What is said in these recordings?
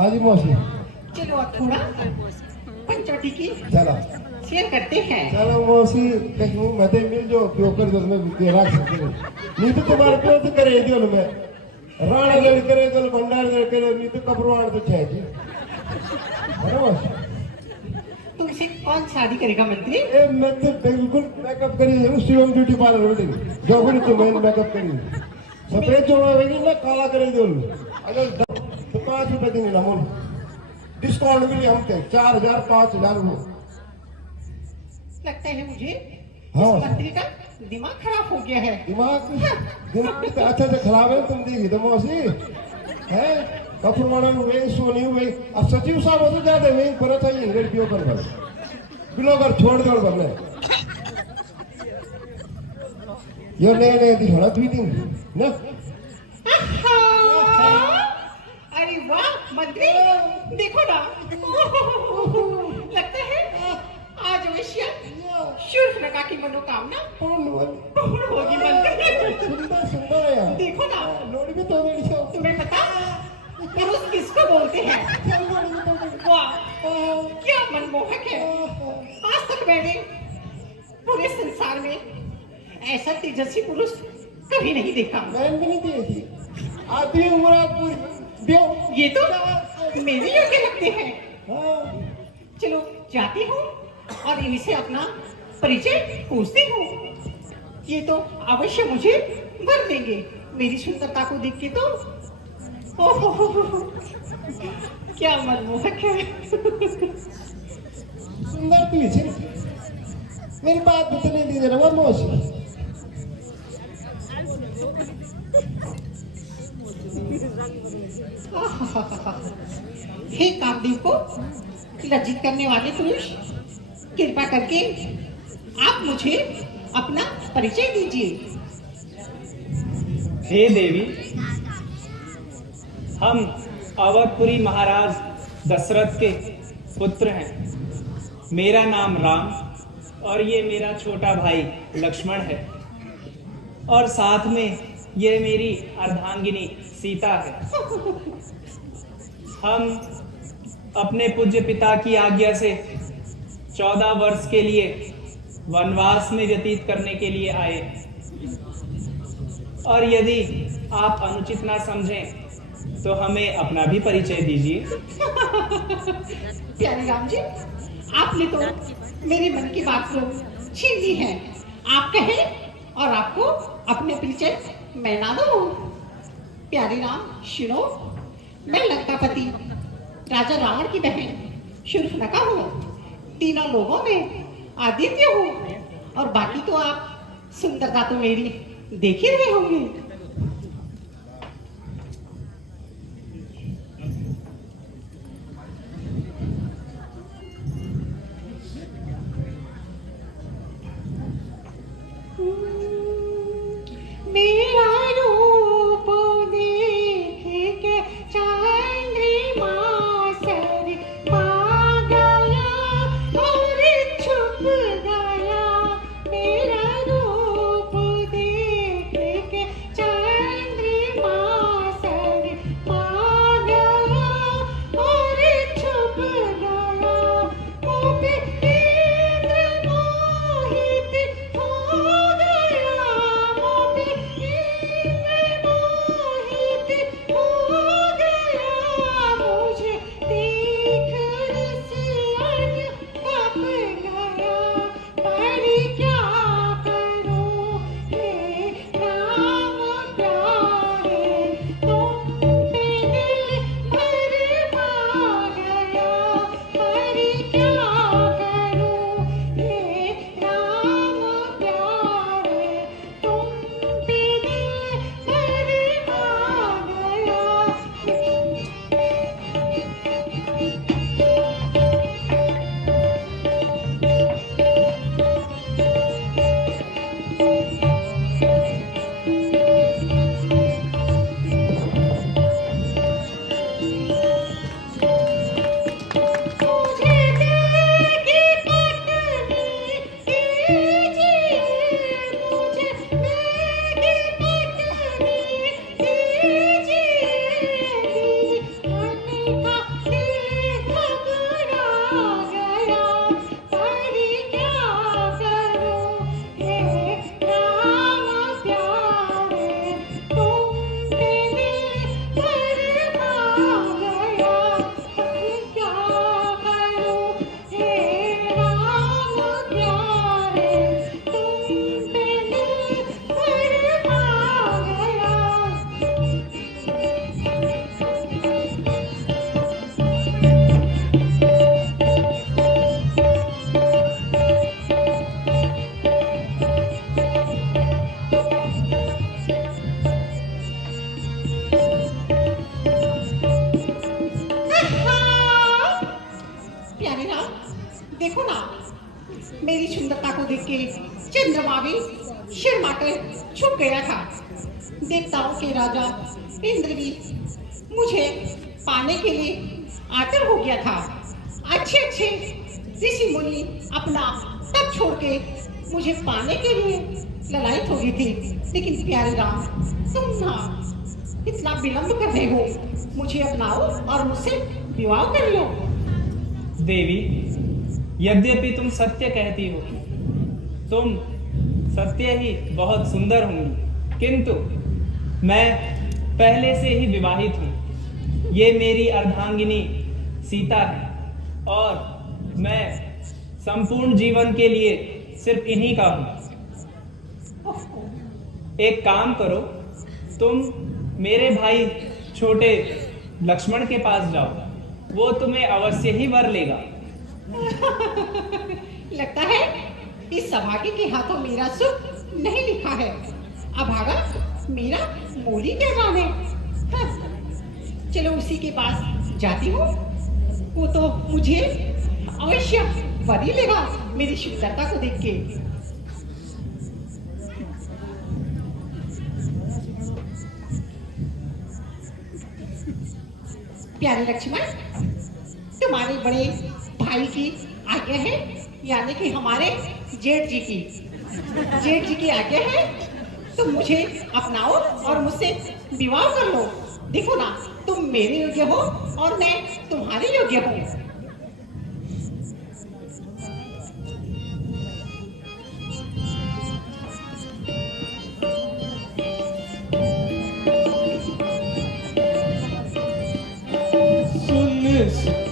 हाँ जी मौसी। चलो अब थोड़ा पंचवटी की चलो शेयर करते हैं। चलो मौसी कहीं मदे मिल जो क्यों कर दो मैं तेरा सकते नहीं तो तुम्हारे प्यो तो करे दियो मैं राणा दल करे दल भंडार दल करे नहीं तो कपड़वाड़ तो छे जी है ना मौसी। तुमसे कौन शादी करेगा मंत्री? ए मैं तो बिल्कुल मेकअप करी हूँ शिवम ब्यूटी पार्लर बिल्डिंग जो भी तो मैं मेकअप करी सफेद जोड़ा होगी ना काला करे दियो अगर तो 5 रुपए देंगे ना मोल डिस्काउंट के लिए हम थे 4,000 5,000 हो लगता है मुझे हाँ। इस मंत्री का दिमाग खराब हो गया है। दिमाग तो अच्छा से खराब है तुम देखी तो मौसी है कपड़वाड़ा में वही सोनी हुई अब सचिव साहब हो तो ज्यादा वही पर चाहिए लड़कियों पर बिलो कर छोड़ दो बदले यो नए दिखाना तू दिन ना अरे वाह मंत्री देखो ना लगता है आज अवश्य शूर्पणखा की मनोकामना पूर्ण होगी मंत्री। सुंदर सुंदर है यार देखो ना लोड़ी भी तो मेरी शौक तुम्हें पता पुरुष किसको बोलते हैं? वाह क्या मनमोहक है। आज तक मैंने पूरे संसार में ऐसा तेजस्वी पुरुष कभी नहीं देखा। मैंने भी नहीं देखी आधी उम्र पूरी ये तो मेरे योग्य लगते हैं। हाँ चलो जाती हूँ और इनसे अपना परिचय पूछती हूँ। ये तो अवश्य मुझे भर देंगे मेरी सुंदरता को देख के तो क्या मनमोहक है। सुंदर पीछे मेरी बात बतने दी जरा वो मौसी हे कामदेव को लज्जित करने वाले पुरुष कृपा करके आप मुझे अपना परिचय दीजिए। हे देवी, हम अवधपुरी महाराज दशरथ के पुत्र हैं। मेरा नाम राम और ये मेरा छोटा भाई लक्ष्मण है और साथ में ये मेरी अर्धांगिनी सीता है। हम अपने पूज्य पिता की आज्ञा से 14 वर्ष के लिए वनवास में व्यतीत करने के लिए आए और यदि आप अनुचित ना समझें तो हमें अपना भी परिचय दीजिए। प्यारे राम जी, आपने तो मेरे मन की बात को छीन ली है। आप कहें और आपको अपने परिचय मैं ना दूं। प्यारे राम सुनो, मैं लंकापति राजा रावण की बहन शूर्पणखा हूँ। तीनों लोगों में आदित्य हूँ और बाकी तो आप सुंदरता तो मेरी देख ही रहे होंगे। मेरा रूप देख के चंद्रमा सर पा गया और छुप गया। मेरा रूप देख के देखो ना, मेरी सुंदरता को देख के चंद्रमा भी शर्मा कर छुप गया था। देवताओं के राजा इंद्र भी मुझे पाने के लिए आतुर हो गया था। अच्छे अच्छे ऋषि मुनि अपना तप छोड़ के मुझे पाने के लिए ललायत हो गई थी। लेकिन प्यारे राम, तुम ना इतना विलंब कर रहे हो, मुझे अपनाओ और मुझसे विवाह कर लो। देवी, यद्यपि तुम सत्य कहती हो, तुम सत्य ही बहुत सुंदर होंगी, किंतु मैं पहले से ही विवाहित हूँ। ये मेरी अर्धांगिनी सीता है और मैं संपूर्ण जीवन के लिए सिर्फ इन्हीं का हूँ। एक काम करो, तुम मेरे भाई छोटे लक्ष्मण के पास जाओ, वो तुम्हें अवश्य ही वर लेगा। लगता है इस सभागी के हाथों मेरा सुख नहीं लिखा है। अभागा मेरा मोरी क्या जाने। हाँ, चलो उसी के पास जाती हूँ, वो तो मुझे अवश्य वर ही लेगा मेरी सुंदरता को देख के। प्यारे लक्ष्मण, तुम्हारे बड़े भाई की आज्ञा है, यानी कि हमारे जेठ जी की आज्ञा है, तुम मुझे अपनाओ और मुझसे विवाह कर लो। देखो ना, तुम मेरे योग्य हो और मैं तुम्हारे योग्य हूँ।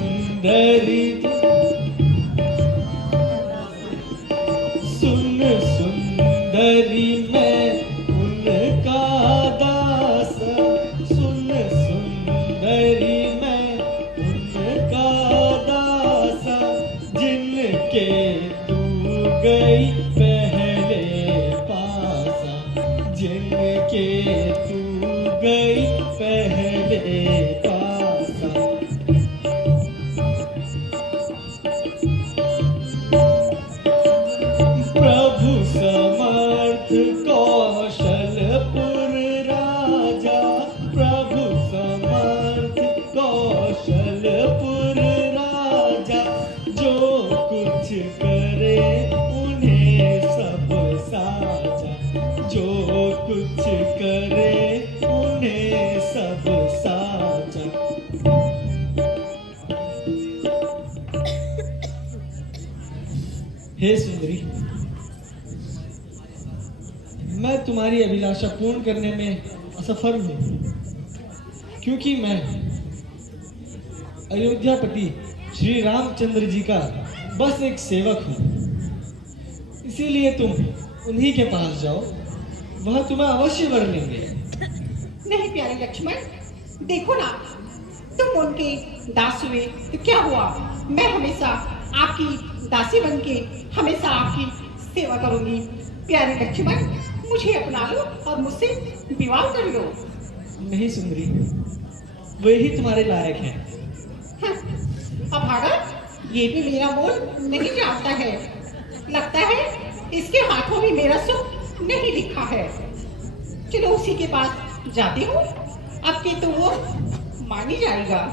सुंदरी सुन सुंदरी मैं उनका दास, सुन सुंदरी मैं उनका दास, जिनके तू गई पहले पासा, जिनके तू गई पहले पासा। प्रभु समर्थ कौशलपुर राजा, प्रभु समर्थ कौशलपुर राजा, जो कुछ करे उन्हें सब साजा, जो कुछ करे उन्हें सब साजा। हे सुंदरी, मैं तुम्हारी अभिलाषा पूर्ण करने में असफल हूँ, क्योंकि मैं अयोध्यापति श्री रामचंद्र जी का बस एक सेवक हूँ। इसीलिए तुम उन्हीं के पास जाओ, वह तुम्हें अवश्य वर लेंगे। नहीं प्यारे लक्ष्मण, देखो ना, तुम उनके दास हुए तो क्या हुआ, मैं हमेशा आपकी दासी बन के हमेशा आपकी सेवा करूंगी। प्यारे लक्ष्मण, मुझे अपना लो और मुझसे विवाह कर लो। नहीं सुंदरी, वे ही तुम्हारे लायक हैं। हाँ, अभागा ये भी मेरा मोल नहीं जानता है। लगता है इसके हाथों में मेरा सुख नहीं लिखा है। चलो उसी के पास जाती हूँ, अब के तो वो मान ही जाएगा।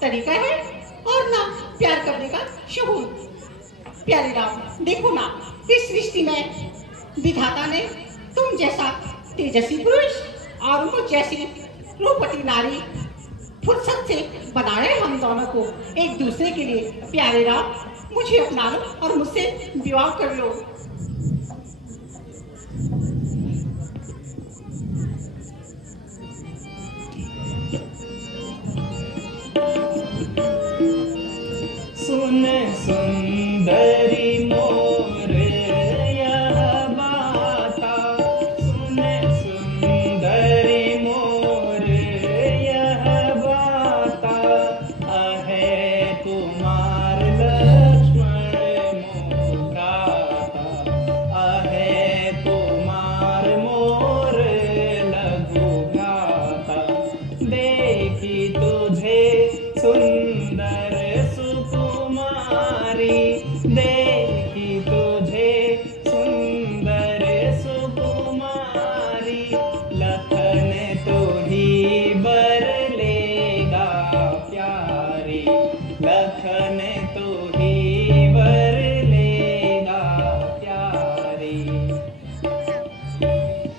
तरीका है और ना प्यार करने का शहूर। प्यारे राम, देखो ना, इस सृष्टि में विधाता ने तुम जैसा तेजस्वी पुरुष और मुझ जैसी रूपवती नारी फुर्सत से बनाए हम दोनों को एक दूसरे के लिए। प्यारे राम, मुझे अपना लो और मुझसे विवाह कर लो। सुन सुंदरी मोर यह बाता, सुन सुंदरी मोर यह बाता, आहे कुमार लक्ष्मण मोर भ्राता, आहे कुमार मोर लघु भ्राता, देखी तुझे सुंदर सुकुमारी, देखी तुझे सुंदर सुकुमारी, लखन तो ही बर लेगा प्यारी, लखन तो ही बर लेगा प्यारी।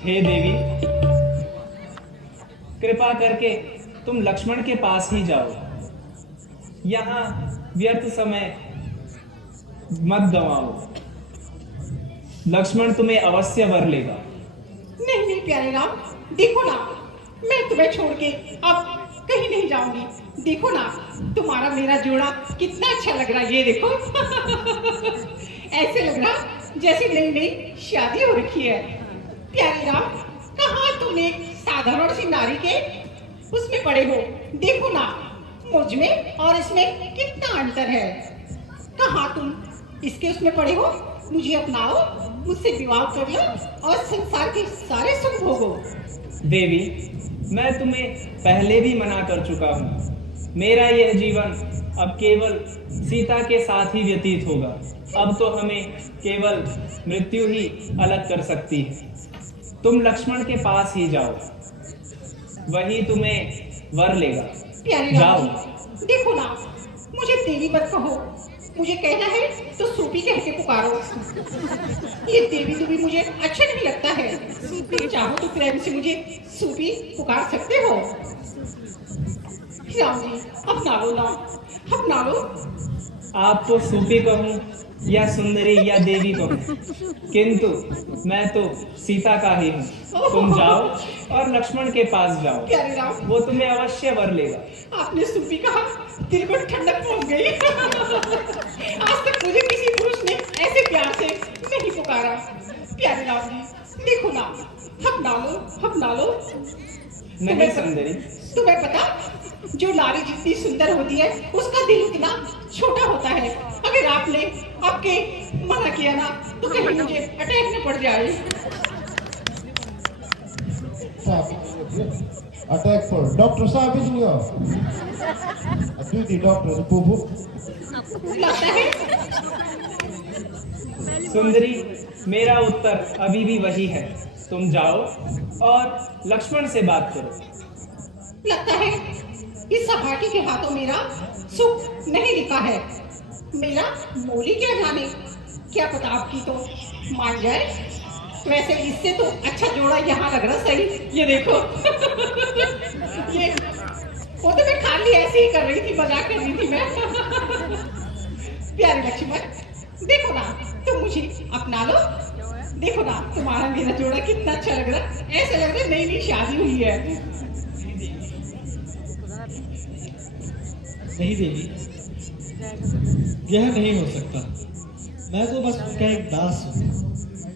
हे देवी, कृपा करके तुम लक्ष्मण के पास ही जाओ, यहाँ व्यर्थ समय मत गवाओ। लक्ष्मण तुम्हें अवश्य वर लेगा। नहीं नहीं प्यारे राम, देखो ना, मैं तुम्हें छोड़ के अब कहीं नहीं जाऊंगी। देखो ना, तुम्हारा मेरा जोड़ा कितना अच्छा लग रहा है, ये देखो। ऐसे लग रहा जैसे नई नई शादी हो रखी है। प्यारे राम, कहाँ तुम एक साधारण सी नारी के उसमें पड़े हो। देखो ना, मुझ में और इसमें कितना अंतर है। कहाँ तुम इसके उसमें पड़े हो। मुझे अपनाओ, मुझसे विवाह कर लो और संसार के सारे सुख भोगो। देवी, मैं तुम्हें पहले भी मना कर चुका हूँ। मेरा यह जीवन अब केवल सीता के साथ ही व्यतीत होगा। अब तो हमें केवल मृत्यु ही अलग कर सकती है। तुम लक्ष्मण के पास ही जाओ, वही तुम्हें वर लेगा। प्यारे जाओ। राम, देखो ना, मुझे देवी मत कहो। मुझे कहना है तो सूपी कह के पुकारो। ये देवी दूवी मुझे अच्छा नहीं लगता है। तुम चाहो तो प्रेम से मुझे सूपी पुकार सकते हो। राम जी, अपना लो ना, अपना लो। आपको सूपी कहूँ या सुंदरी या देवी कहूँ, किंतु मैं तो सीता का ही हूँ। तुम जाओ और लक्ष्मण के पास जाओ, प्यारे राम, वो तुम्हें अवश्य वर लेगा। आपने सूपी कहा, दिल को ठंडक पहुंच गई। आज तक मुझे किसी पुरुष ने ऐसे प्यार से नहीं पुकारा। प्यारे राम जी, देखो ना, अपना लो, अपना लो। नहीं सुंदरी, तुम्हें पता, जो नारी जितनी सुंदर होती है उसका दिल उतना छोटा होता है। अगर आपने आपके मना किया ना तो कहीं मुझे अटैक न पड़ जाए। Attack for Dr. Saab is here. Do the doctor, Poo. लगता है सुंदरी, मेरा उत्तर अभी भी वही है। तुम जाओ और लक्ष्मण से बात करो। लगता है इस सभाटी के हाथों मेरा सुख नहीं लिखा है। मेरा मोली क्या जाने, क्या पता आपकी तो मान जाए। वैसे इससे तो अच्छा जोड़ा यहाँ लग रहा सही। ये देखो। ये वो तो मैं खाली ऐसे ही कर रही थी, मजाक कर रही थी मैं। प्यारे लक्ष्मण, देखो ना, तुम मुझे अपना लो। देखो ना, तुम्हारा मेरा जोड़ा कितना अच्छा लग रहा है। ऐसा लग रहा है नई नई शादी हुई है। नहीं देवी, यह नहीं हो सकता। मैं तो बस उनका एक दास हूँ।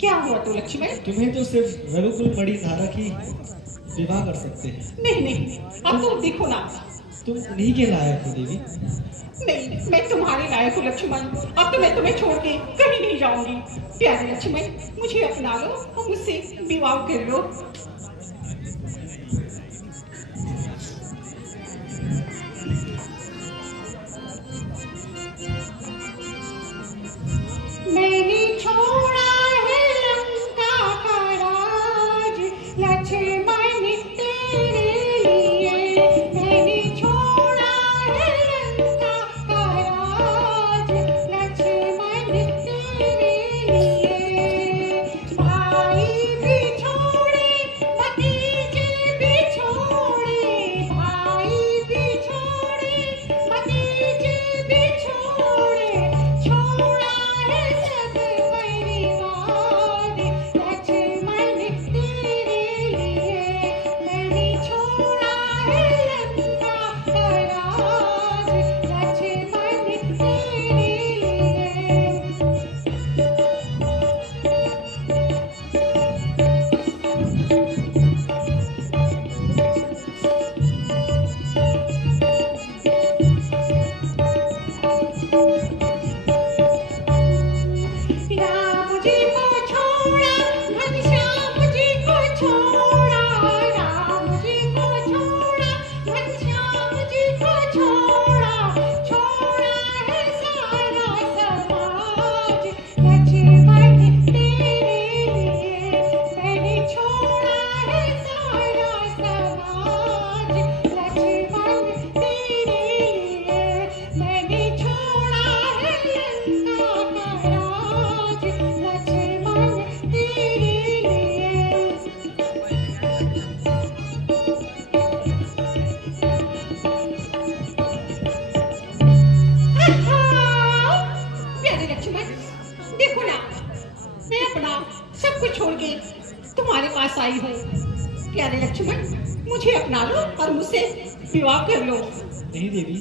क्या हुआ तो लक्ष्मण? तुम्हें तो सिर्फ रघुकुल बड़ी धारा की विवाह कर सकते हैं। नहीं नहीं, अब तुम देखो ना। तुम उन्हीं के लायक हो देवी। नहीं, मैं तुम्हारे लायक हूँ लक्ष्मण। अब तो मैं तुम्हें छोड़ के कहीं नहीं जाऊंगी। प्यारे लक्ष्मण, मुझे अपना लो और मुझसे विवाह कर लो। मैंने छोड़ा है लंका का राज लक्ष्मण तेरे लिए। मैंने छोड़ा है आई हूँ। प्यारे लक्ष्मण, मुझे अपना लो और मुझसे विवाह कर लो। नहीं देवी,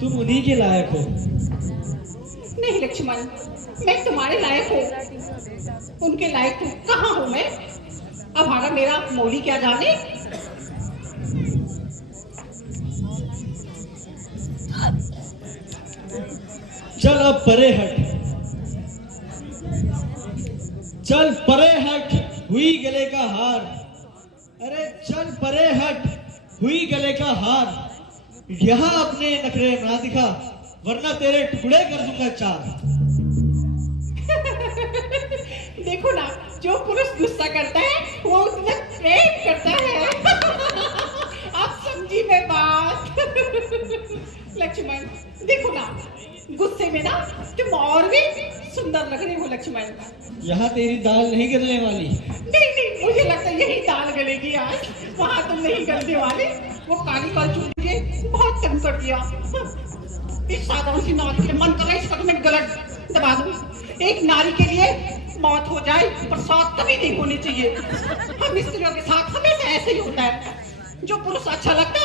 तुम उन्हीं के लायक हो। नहीं लक्ष्मण, मैं तुम्हारे लायक हूँ, उनके लायक तुम कहाँ हो मैं? अब हारा मेरा मौली क्या जाने। चल अब परे हट, चल परे हट, हुई गले का हार। अरे चल परे हट, हुई गले का हार। यहाँ अपने नखरे ना दिखा, वरना तेरे टुकड़े कर दूंगा चार। देखो ना, जो पुरुष गुस्सा करता है वो उतना प्रेम करता है। आप समझी मैं बात। लक्ष्मण देखो ना, गुस्से में ना तुम और भी सुंदर लग रहे हो लक्ष्मण। यहाँ तेरी दाल नहीं गिरने वाली। नहीं नहीं, मुझे लगता है यही दाल गलेगी आज, वहां तुम नहीं गलने वाले। वो काली पाल चूड़ के बहुत तंग कर दिया। इस साधारण सी नारी के लिए मन कर रहा है इसका तो मैं गलत दबा दूं। एक नारी के लिए मौत हो जाए पर साथ कभी नहीं होनी चाहिए। हम स्त्रियों के साथ हमेशा ऐसे ही होता है, जो पुरुष अच्छा लगता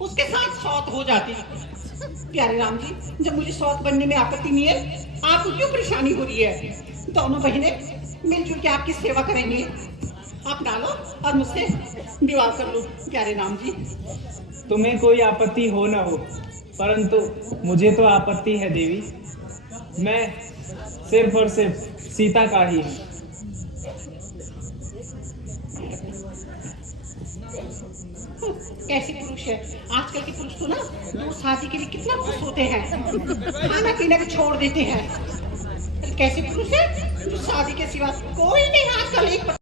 उसके साथ सौत हो जाती। प्यारे राम जी, जब मुझे सौत बनने में आपत्ति नहीं है, आपको क्यों परेशानी हो रही है? दोनों बहनें मिलजुल के आपकी सेवा करेंगे। आप डालो और मुझसे विवाह कर लो प्यारे राम जी। तुम्हें कोई आपत्ति हो न हो, परंतु मुझे तो आपत्ति है देवी। मैं सिर्फ और सिर्फ सीता का ही हूँ। कैसी पुरुष है आजकल के पुरुष तो ना, दो शादी के लिए कितना खुश होते हैं, खाना पीना भी छोड़ देते हैं। कैसे पुरुष है जो शादी के सिवा कोई नहीं आजकल एक बहुत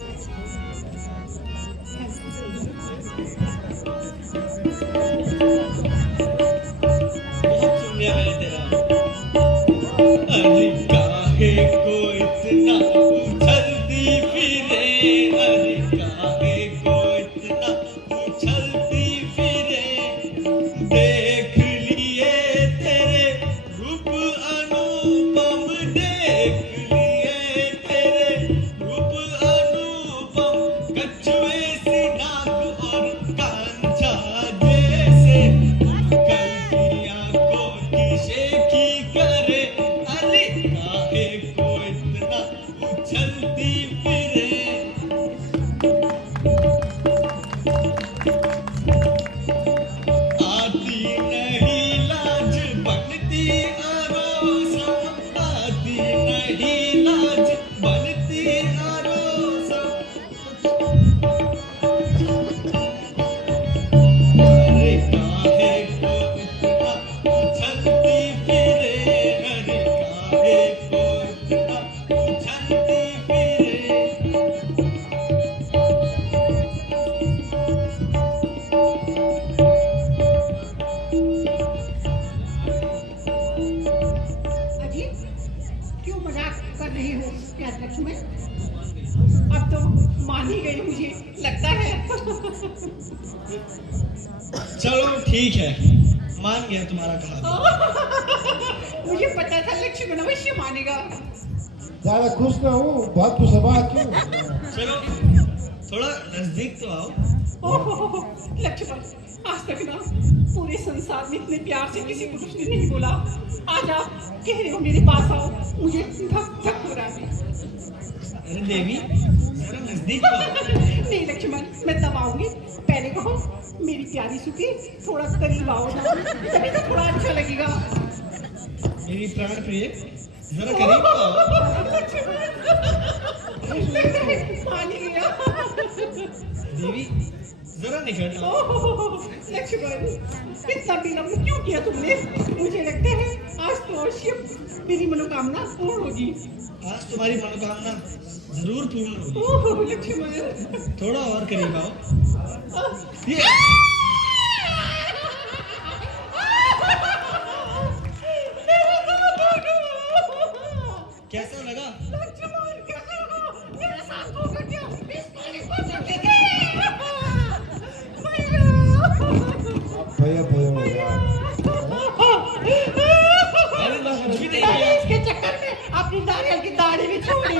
सुन लिया मैंने तेरा। अरे काहे को इतना उछलती फिरे, अरे काहे को इतना उछलती फिरे। देख लिए तेरे रूप अनुपम, देख लिए तेरे रूप अनुपम। कछुए सी नाक और कांचा जैसे, कल्पियाँ को किसे की करे। अरे काहे को इतना उछलती फिरे। आती नहीं लाज बनती अरोसा, आती नहीं लाज बनती अरोसा। अरे काहे को इतना उछलती फिरे, अरे काहे को इतना उछलती फिरे। अजीब क्यों मजाक कर रही हो प्यारे लक्ष्मण? अब तो मान ही गई मुझे लगता है। चलो ठीक है, मान गया तुम्हारा कहा। मुझे पता था लक्ष्मण अवश्य मानेगा। ज्यादा खुश ना हूँ, बहुत खुश है बात क्यों? चलो थोड़ा नजदीक तो आओ। ओहो लक्ष्मण, आज तक ना पूरे संसार में इतने प्यार से किसी पुरुष ने नहीं बोला। आज आप कह रहे हो मेरे पास आओ, मुझे धक धक हो रहा है। अरे देवी, जरा नजदीक आओ। नहीं लक्ष्मण, मैं तब आऊंगी, पहले कहो मेरी प्यारी सुखी थोड़ा करीब आओ ना, तभी तो थोड़ा अच्छा लगेगा। मेरी प्राण प्रिय, जरा करीब तो आओ। मान ही गया। देवी, जरा निकट आओ। लक्ष्मण, इतना विलम्ब क्यों किया तुमने? मुझे लगता है आज तो अवश्य मेरी मनोकामना पूर्ण होगी। आज तुम्हारी मनोकामना जरूर पूर्ण होगी। ओह लक्ष्मण, थोड़ा और करीब आओ। ये कैसा लगा? लक्ष्मण, कैसा लगा? मेरे साथ होगा क्या? इस पानी को चलते थे। भैया भैया यार, अरे ना कुछ भी नहीं मैंने किया। इसके चक्कर में अपनी नारियल की दाढ़ी भी छोड़ी।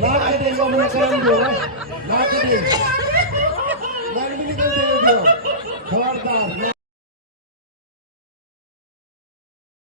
ना कटेगा मुझे काम दो ना कटेगा